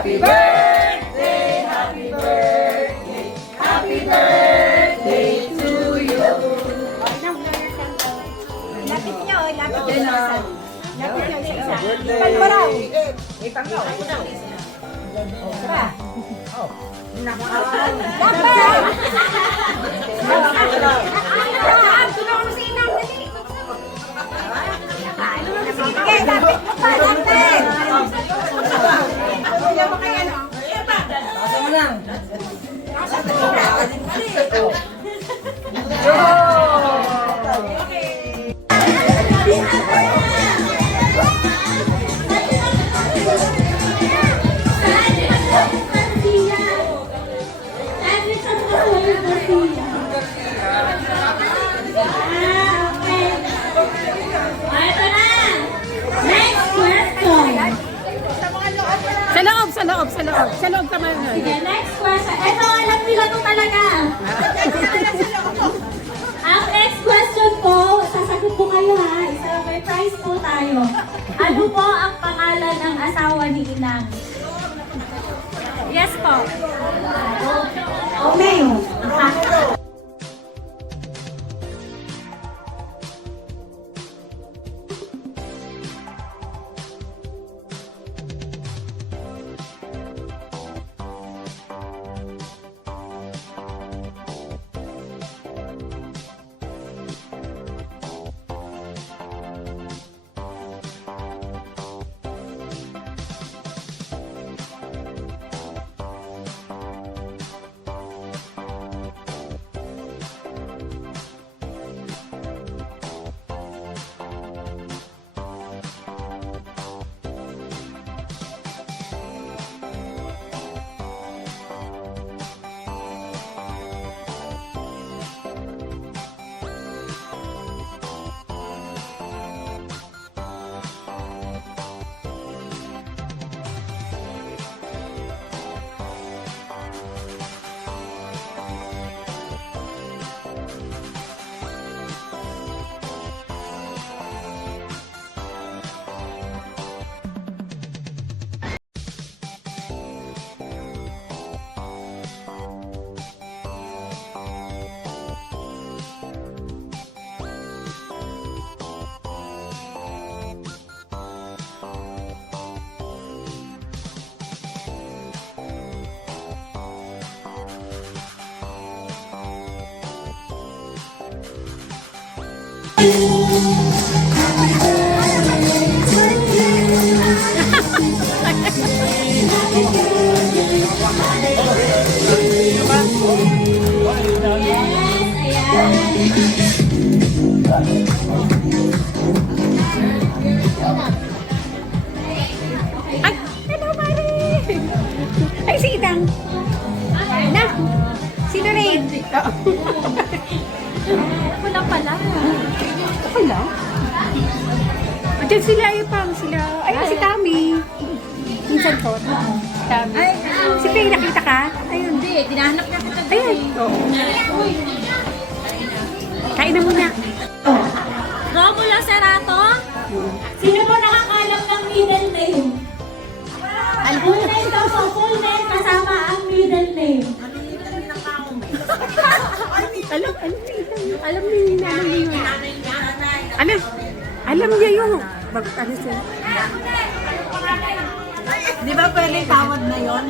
Happy birthday, happy birthday, happy birthday to you. Lapit nyo, lapit nyo. Lapit nyo sa isa. Birthday. Pagparaw. Ipangaw. Tara. Lapit! Tulungan mo si Inang. Sige, lapit mo pa, lapit. Kuya mo kaya no? Pasa mo lang. Sa loob naman. Sige, next question. Ito, alam nila to talaga. Ang next question po, sasagot po kayo ha. Isa, may prize po tayo. Ano po ang pangalan ng asawa ni Inang? Yes po. Omeo. Ay, hello, Mari! Ay, si Idang. Na, sino rin? Wala pala. Okay lang. Diyan sila, pang sila. Ay, si Tami. Minsan ko. Tami. Ay, Si Faye, nakita ka? Ayun. hindi. Tinahanap na kita. Ayun. Oo. Kain na muna. Romulo Serrato? Sino po nakakalam ng middle name? Full name daw po, full name kasama ang middle name. Alam ni nanay yun. Alam niya yun. Ano siya? Di ba pwedeng tawad na yun?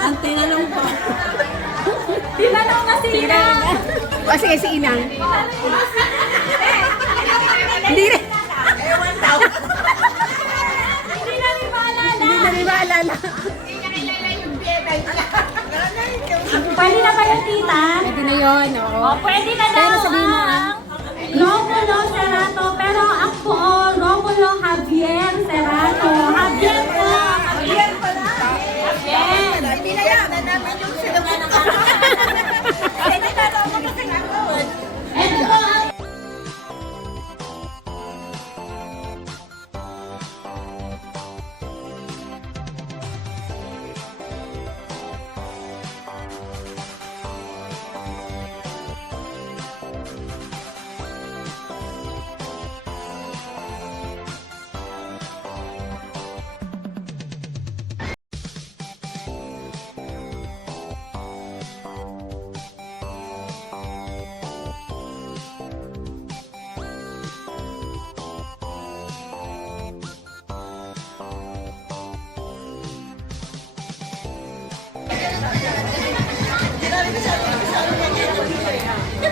Ang tinanong ko. Tinanong na sila. O sige, si Inang. Hindi rin. Ewan daw. Hindi na rin maalala. Hindi na rin maalala. Pwede na ba yung tita? Pwede na yun, oo. O, pwede na daw Pero sabihin mo, ang Romulo Serrato. Pero ang buo, Romulo Javier Serrato. Javier po. Javier pala. Javier. Hindi na yan. Namin yung sinabi na Hindi na daw ako kasi ako. Ito po ang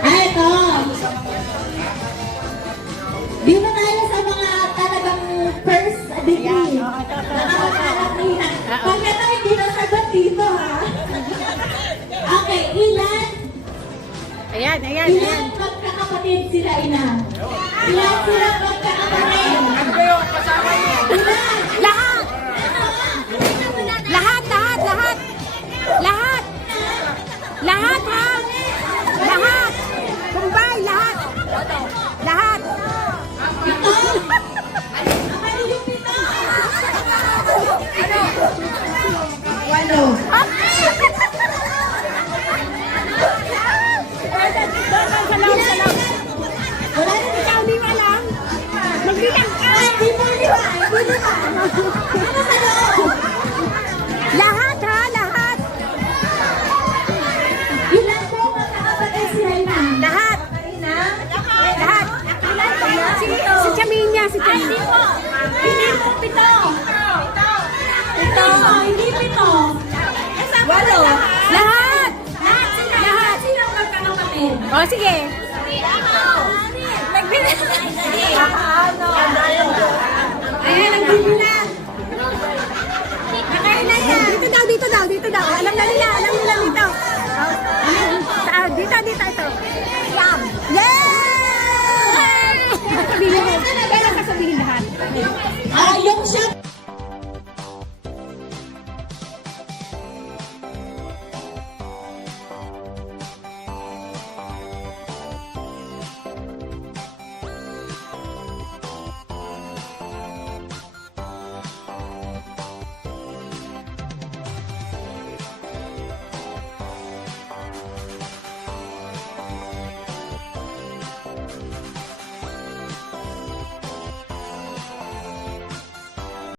Ito. Dito tayo sa mga talagang first degree. Nakakaalam nila. Pag ito hindi nasagot dito ha. Okay, ilan Ayan. ilan magkakapatid sila ina? Ilan sila magkakapatid? Ano kayo? Kasama niyo. Ilan? Lahat! Lahat! Lahat ha! Lahat! Kumbay, lahat! Lahat! Ito? Ang malilim nito? Walo. Wala na Ikaw di mo alam? Magbilang ka! Hindi mo liwa. Hindi liwa. Ano sa loob? Lahat ha! Lahat! Ilan po magkakapatid sila ina? Lahat! Lahat! Si Chaminya, si Ay, hindi Chaminya. po. Hindi po, pito. Pito. Hindi pito. Walo. Lahat! Lahat sila. Lahat. Sila ang magkakapatid. O, sige. Ayan, ang bibilang. Dito daw. Alam na nila dito. Dito, ito. Yum! Yay! Sabihin mo. Kailan sasabihin lahat? Yung shot